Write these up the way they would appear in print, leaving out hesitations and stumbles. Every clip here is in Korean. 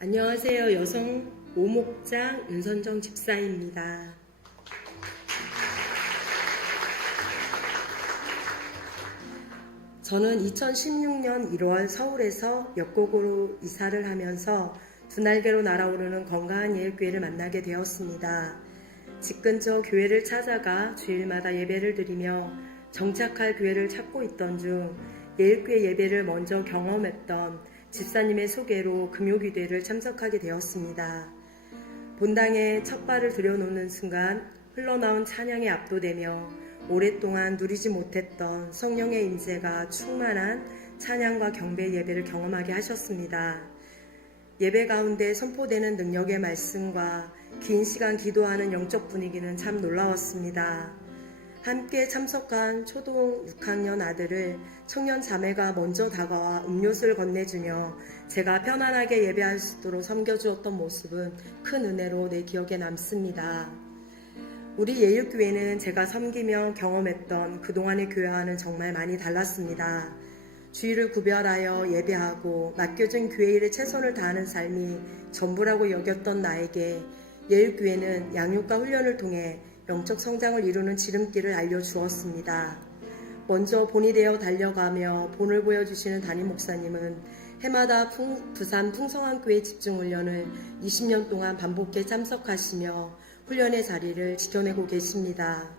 안녕하세요. 여성 오목장 윤선정 집사입니다. 저는 2016년 1월 서울에서 역곡으로 이사를 하면서 두 날개로 날아오르는 건강한 예일교회를 만나게 되었습니다. 집 근처 교회를 찾아가 주일마다 예배를 드리며 정착할 교회를 찾고 있던 중 예일교회 예배를 먼저 경험했던 집사님의 소개로 금요기도회를 참석하게 되었습니다. 본당에 첫 발을 들여놓는 순간 흘러나온 찬양에 압도되며 오랫동안 누리지 못했던 성령의 임재가 충만한 찬양과 경배 예배를 경험하게 하셨습니다. 예배 가운데 선포되는 능력의 말씀과 긴 시간 기도하는 영적 분위기는 참 놀라웠습니다. 함께 참석한 초등 6학년 아들을 청년 자매가 먼저 다가와 음료수를 건네주며 제가 편안하게 예배할 수 있도록 섬겨주었던 모습은 큰 은혜로 내 기억에 남습니다. 우리 예일교회는 제가 섬기며 경험했던 그동안의 교회와는 정말 많이 달랐습니다. 주일을 구별하여 예배하고 맡겨진 교회 일에 최선을 다하는 삶이 전부라고 여겼던 나에게 예일교회는 양육과 훈련을 통해 영적 성장을 이루는 지름길을 알려주었습니다. 먼저 본이 되어 달려가며 본을 보여주시는 담임 목사님은 해마다 부산 풍성한교회 집중훈련을 20년 동안 반복해 참석하시며 훈련의 자리를 지켜내고 계십니다.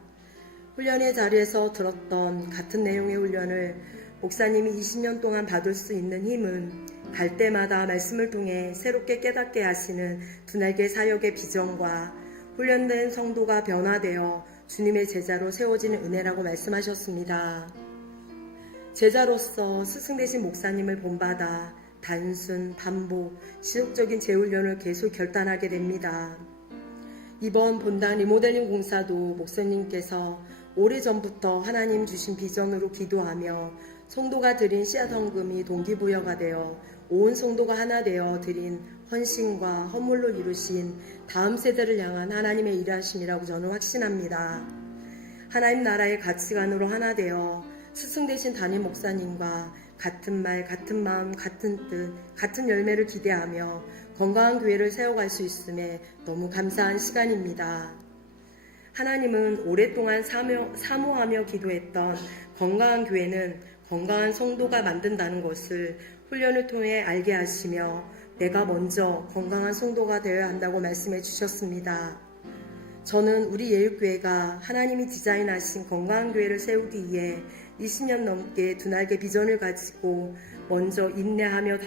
훈련의 자리에서 들었던 같은 내용의 훈련을 목사님이 20년 동안 받을 수 있는 힘은 갈 때마다 말씀을 통해 새롭게 깨닫게 하시는 두 날개 사역의 비전과 훈련된 성도가 변화되어 주님의 제자로 세워지는 은혜라고 말씀하셨습니다. 제자로서 스승 되신 목사님을 본받아 단순, 반복, 지속적인 재훈련을 계속 결단하게 됩니다. 이번 본당 리모델링 공사도 목사님께서 오래전부터 하나님 주신 비전으로 기도하며 성도가 드린 씨앗 헌금이 동기부여가 되어 온 성도가 하나 되어 드린 헌신과 헌물로 이루신 다음 세대를 향한 하나님의 일하심이라고 저는 확신합니다. 하나님 나라의 가치관으로 하나 되어 스승 되신 담임 목사님과 같은 말, 같은 마음, 같은 뜻, 같은 열매를 기대하며 건강한 교회를 세워갈 수 있음에 너무 감사한 시간입니다. 하나님은 오랫동안 사모하며 기도했던 건강한 교회는 건강한 성도가 만든다는 것을 훈련을 통해 알게 하시며 내가 먼저 건강한 성도가 되어야 한다고 말씀해 주셨습니다. 저는 우리 예일교회가 하나님이 디자인하신 건강한 교회를 세우기 위해 20년 넘게 두 날개 비전을 가지고 먼저 인내하며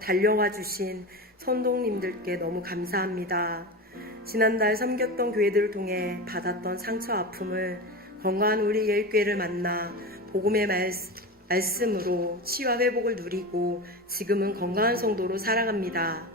달려와 주신 선동님들께 너무 감사합니다. 지난달 섬겼던 교회들을 통해 받았던 상처 아픔을 건강한 우리 예일교회를 만나 복음의 말씀으로 치유와 회복을 누리고 지금은 건강한 성도로 살아갑니다.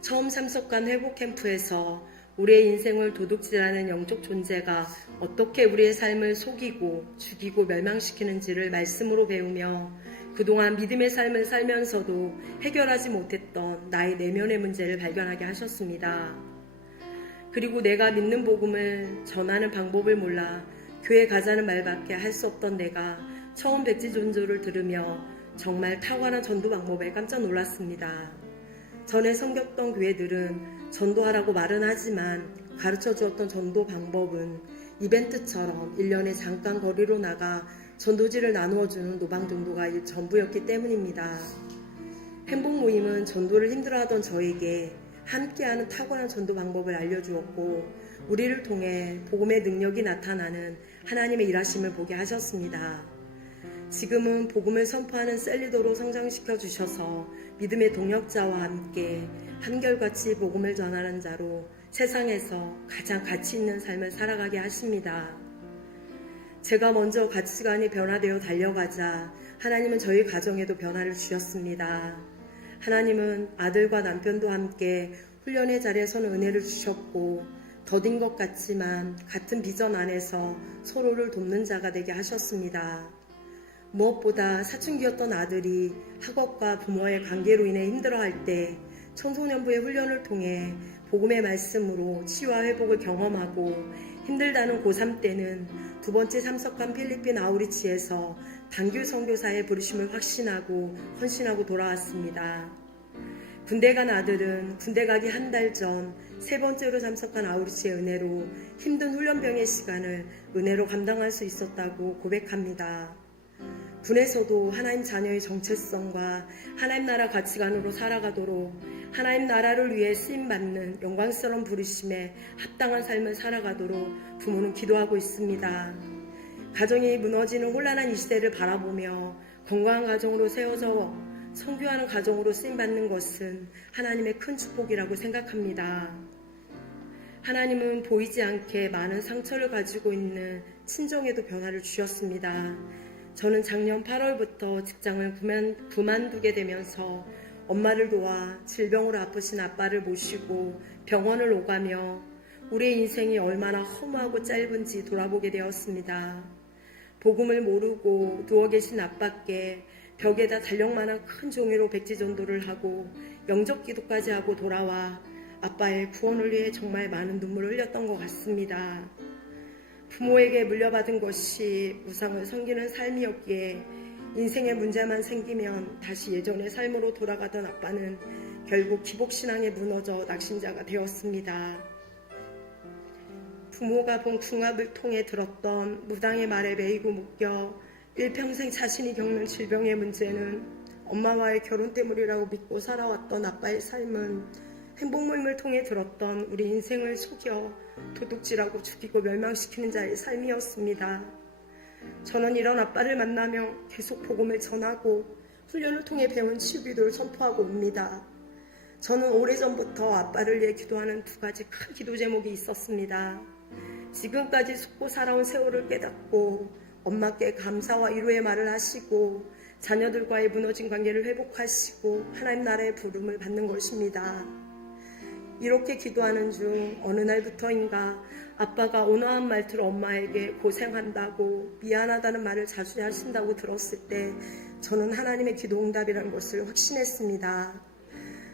처음 참석한 회복 캠프에서 우리의 인생을 도둑질하는 영적 존재가 어떻게 우리의 삶을 속이고 죽이고 멸망시키는지를 말씀으로 배우며 그동안 믿음의 삶을 살면서도 해결하지 못했던 나의 내면의 문제를 발견하게 하셨습니다. 그리고 내가 믿는 복음을 전하는 방법을 몰라 교회 가자는 말밖에 할 수 없던 내가 처음 백지존조를 들으며 정말 탁월한 전도 방법에 깜짝 놀랐습니다. 전에 섬겼던 교회들은 전도하라고 말은 하지만 가르쳐 주었던 전도 방법은 이벤트처럼 1년에 잠깐 거리로 나가 전도지를 나누어주는 노방 정도가 전부였기 때문입니다. 행복 모임은 전도를 힘들어하던 저에게 함께하는 탁월한 전도 방법을 알려주었고 우리를 통해 복음의 능력이 나타나는 하나님의 일하심을 보게 하셨습니다. 지금은 복음을 선포하는 셀리더로 성장시켜 주셔서 믿음의 동역자와 함께 한결같이 복음을 전하는 자로 세상에서 가장 가치 있는 삶을 살아가게 하십니다. 제가 먼저 가치관이 변화되어 달려가자 하나님은 저희 가정에도 변화를 주셨습니다. 하나님은 아들과 남편도 함께 훈련의 자리에 서는 은혜를 주셨고 더딘 것 같지만 같은 비전 안에서 서로를 돕는 자가 되게 하셨습니다. 무엇보다 사춘기였던 아들이 학업과 부모의 관계로 인해 힘들어할 때 청소년부의 훈련을 통해 복음의 말씀으로 치유와 회복을 경험하고 힘들다는 고3 때는 두 번째 참석한 필리핀 단교 선교사의 부르심을 확신하고 헌신하고 돌아왔습니다. 군대 간 아들은 군대 가기 한 달 전 3번째로 참석한 아우리치의 은혜로 힘든 훈련병의 시간을 은혜로 감당할 수 있었다고 고백합니다. 군에서도 하나님 자녀의 정체성과 하나님 나라 가치관으로 살아가도록 하나님 나라를 위해 쓰임받는 영광스러운 부르심에 합당한 삶을 살아가도록 부모는 기도하고 있습니다. 가정이 무너지는 혼란한 이 시대를 바라보며 건강한 가정으로 세워져 성교하는 가정으로 쓰임받는 것은 하나님의 큰 축복이라고 생각합니다. 하나님은 보이지 않게 많은 상처를 가지고 있는 친정에도 변화를 주셨습니다. 저는 작년 8월부터 직장을 그만두게 되면서 엄마를 도와 질병으로 아프신 아빠를 모시고 병원을 오가며 우리의 인생이 얼마나 허무하고 짧은지 돌아보게 되었습니다. 복음을 모르고 누워 계신 아빠께 벽에다 달력만한 큰 종이로 백지전도를 하고 영접기도까지 하고 돌아와 아빠의 구원을 위해 정말 많은 눈물을 흘렸던 것 같습니다. 부모에게 물려받은 것이 우상을 섬기는 삶이었기에 인생에 문제만 생기면 다시 예전의 삶으로 돌아가던 아빠는 결국 기복신앙에 무너져 낙심자가 되었습니다. 부모가 본 궁합을 통해 들었던 무당의 말에 매이고 묶여 일평생 자신이 겪는 질병의 문제는 엄마와의 결혼 때문이라고 믿고 살아왔던 아빠의 삶은 행복모임을 통해 들었던 우리 인생을 속여 도둑질하고 죽이고 멸망시키는 자의 삶이었습니다. 저는 이런 아빠를 만나며 계속 복음을 전하고 훈련을 통해 배운 치유기도를 선포하고 옵니다. 저는 오래전부터 아빠를 위해 기도하는 2가지 큰 기도 제목이 있었습니다. 지금까지 속고 살아온 세월을 깨닫고 엄마께 감사와 위로의 말을 하시고 자녀들과의 무너진 관계를 회복하시고 하나님 나라의 부름을 받는 것입니다. 이렇게 기도하는 중 어느 날부터인가 아빠가 온화한 말투로 엄마에게 고생한다고 미안하다는 말을 자주 하신다고 들었을 때 저는 하나님의 기도 응답이라는 것을 확신했습니다.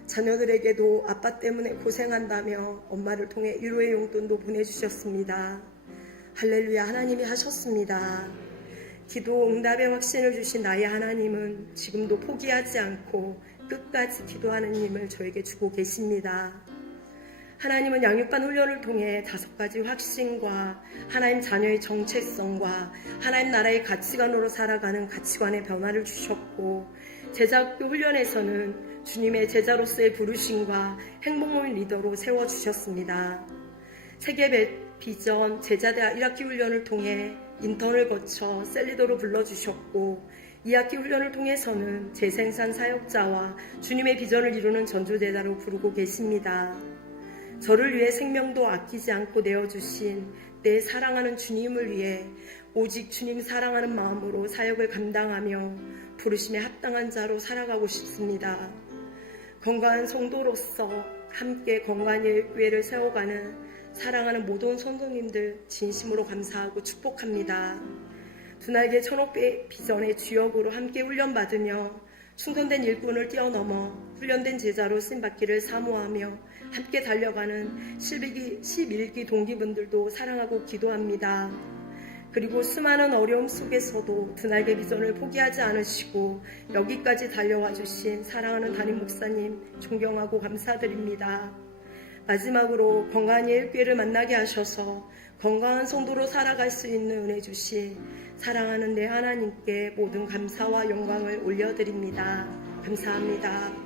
자녀들에게도 아빠 때문에 고생한다며 엄마를 통해 위로의 용돈도 보내주셨습니다. 할렐루야, 하나님이 하셨습니다. 기도 응답의 확신을 주신 나의 하나님은 지금도 포기하지 않고 끝까지 기도하는 힘을 저에게 주고 계십니다. 하나님은 양육반 훈련을 통해 5가지 확신과 하나님 자녀의 정체성과 하나님 나라의 가치관으로 살아가는 가치관의 변화를 주셨고 제자학교 훈련에서는 주님의 제자로서의 부르심과 행복모임 리더로 세워주셨습니다. 세계 비전 제자대학 1학기 훈련을 통해 인턴을 거쳐 셀리더로 불러주셨고 2학기 훈련을 통해서는 재생산 사역자와 주님의 비전을 이루는 전조제자로 부르고 계십니다. 저를 위해 생명도 아끼지 않고 내어주신 내 사랑하는 주님을 위해 오직 주님 사랑하는 마음으로 사역을 감당하며 부르심에 합당한 자로 살아가고 싶습니다. 건강한 성도로서 함께 건강한 교회를 세워가는 사랑하는 모든 성도님들 진심으로 감사하고 축복합니다. 두날개 천옥배 비전의 주역으로 함께 훈련받으며 충전된 일꾼을 뛰어넘어 훈련된 제자로 쓰임받기를 사모하며 함께 달려가는 11기 동기분들도 사랑하고 기도합니다. 그리고 수많은 어려움 속에서도 두날개 비전을 포기하지 않으시고 여기까지 달려와 주신 사랑하는 담임 목사님 존경하고 감사드립니다. 마지막으로 건강한 예일교회를 만나게 하셔서 건강한 성도로 살아갈 수 있는 은혜 주신 사랑하는 내 하나님께 모든 감사와 영광을 올려드립니다. 감사합니다.